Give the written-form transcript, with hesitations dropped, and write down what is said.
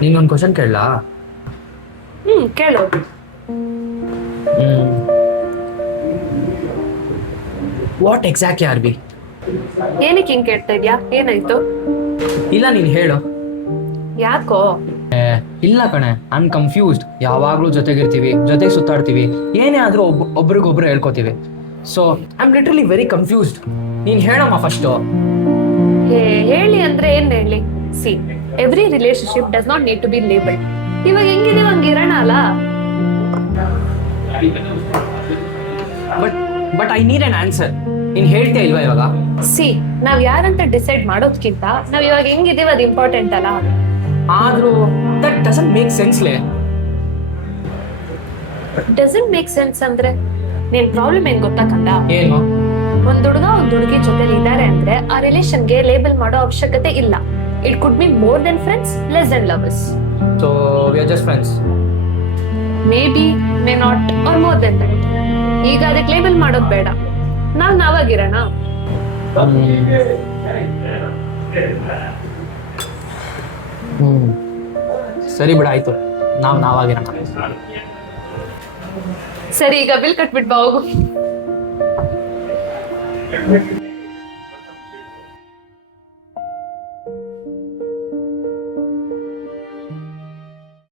ನೀನೊಂದು ಕ್ವಶನ್ ಕೇಳಲಾ? ಕೇಳು. What exactly are we? ಏನಕ್ಕೆ ಹಿಂಗ್ ಕೇಳ್ತಾ ಇದ್ಯಾ? ಏನಾಯ್ತು? ಇಲ್ಲ, ನೀನು ಹೇಳು. ಯಾಕೋ? ಇಲ್ಲ ಕಣೆ, ಐ ಆಮ್ ಕನ್ಫ್ಯೂಸ್ಡ್. ಯಾವಾಗಲೂ ಜೊತೆಗಿರ್ತೀವಿ, ಜೊತೆಗೆ ಸುತ್ತಾಡ್ತೀವಿ, ಏನೇ ಆದರೂ ಒಬ್ರಿಗೊಬ್ರು ಹೇಳ್ಕೊತೀವಿ. So I am literally very confused. ನೀನು ಹೇಳಮ್ಮ ಫಸ್ಟು. ಹೇಳಿ ಅಂದ್ರೆ ಏನ್ ಹೇಳಿ? See, every relationship does not need to be labelled. ಇವಾಗ ಹೆಂಗಿದೀವಿ ಹಂಗಿರೋಣ ಅಲ್ಲ. But I need an answer. ನೀನು ಹೇಳ್ತೀಯ ಇಲ್ವಾ ಇವಾಗ? ಸಿ, ನಾವ್ ಯಾರಂತ ಡಿಸೈಡ್ ಮಾಡೋದ್ಕಿಂತ ನಾವ್ ಇವಾಗ ಹೆಂಗಿದೀವಿ ಅದು ಇಂಪಾರ್ಟೆಂಟ್ ಅಲ್ಲ. ಆದ್ರೂ ದಟ್ ಡಸಂಟ್ ಮೇಕ್ ಸೆನ್ಸ್ಲೇ. ಡಸಂಟ್ ಮೇಕ್ ಸೆನ್ಸ್ ಅಂದ್ರೆ ನಿನ್ ಪ್ರಾಬ್ಲಮ್ ಏನ್ ಗೊತ್ತಾ ಕಂದ? ಏನು? ಒಂದ್ ಹುಡುಗ ಒಂದ್ ಹುಡುಗಿ ಜೊತೆಲಿ ಇದ್ದಾರೆ ಅಂದ್ರೆ ಆ ರಿಲೇಷನ್ಗೆ ಲೇಬಲ್ ಮಾಡೋ ಅವಶ್ಯಕತೆ ಇಲ್ಲ. It could be more than friends, less than lovers. So we are just friends. May be, may not, are more than that. ಈಗ ಅದಕ್ಕೆ ಲೇಬಲ್ ಮಾಡೋದ್ ಬೇಡ, ನಾವಾಗಿರೋಣ. ಸರಿ ಬಿಡ, ಆಯ್ತು, ನಾವಾಗಿರೋಣ. ಸರಿ, ಈಗ ಬಿಲ್ ಕಟ್ಬಿಟ್ ಬಾ ಹೋಗು.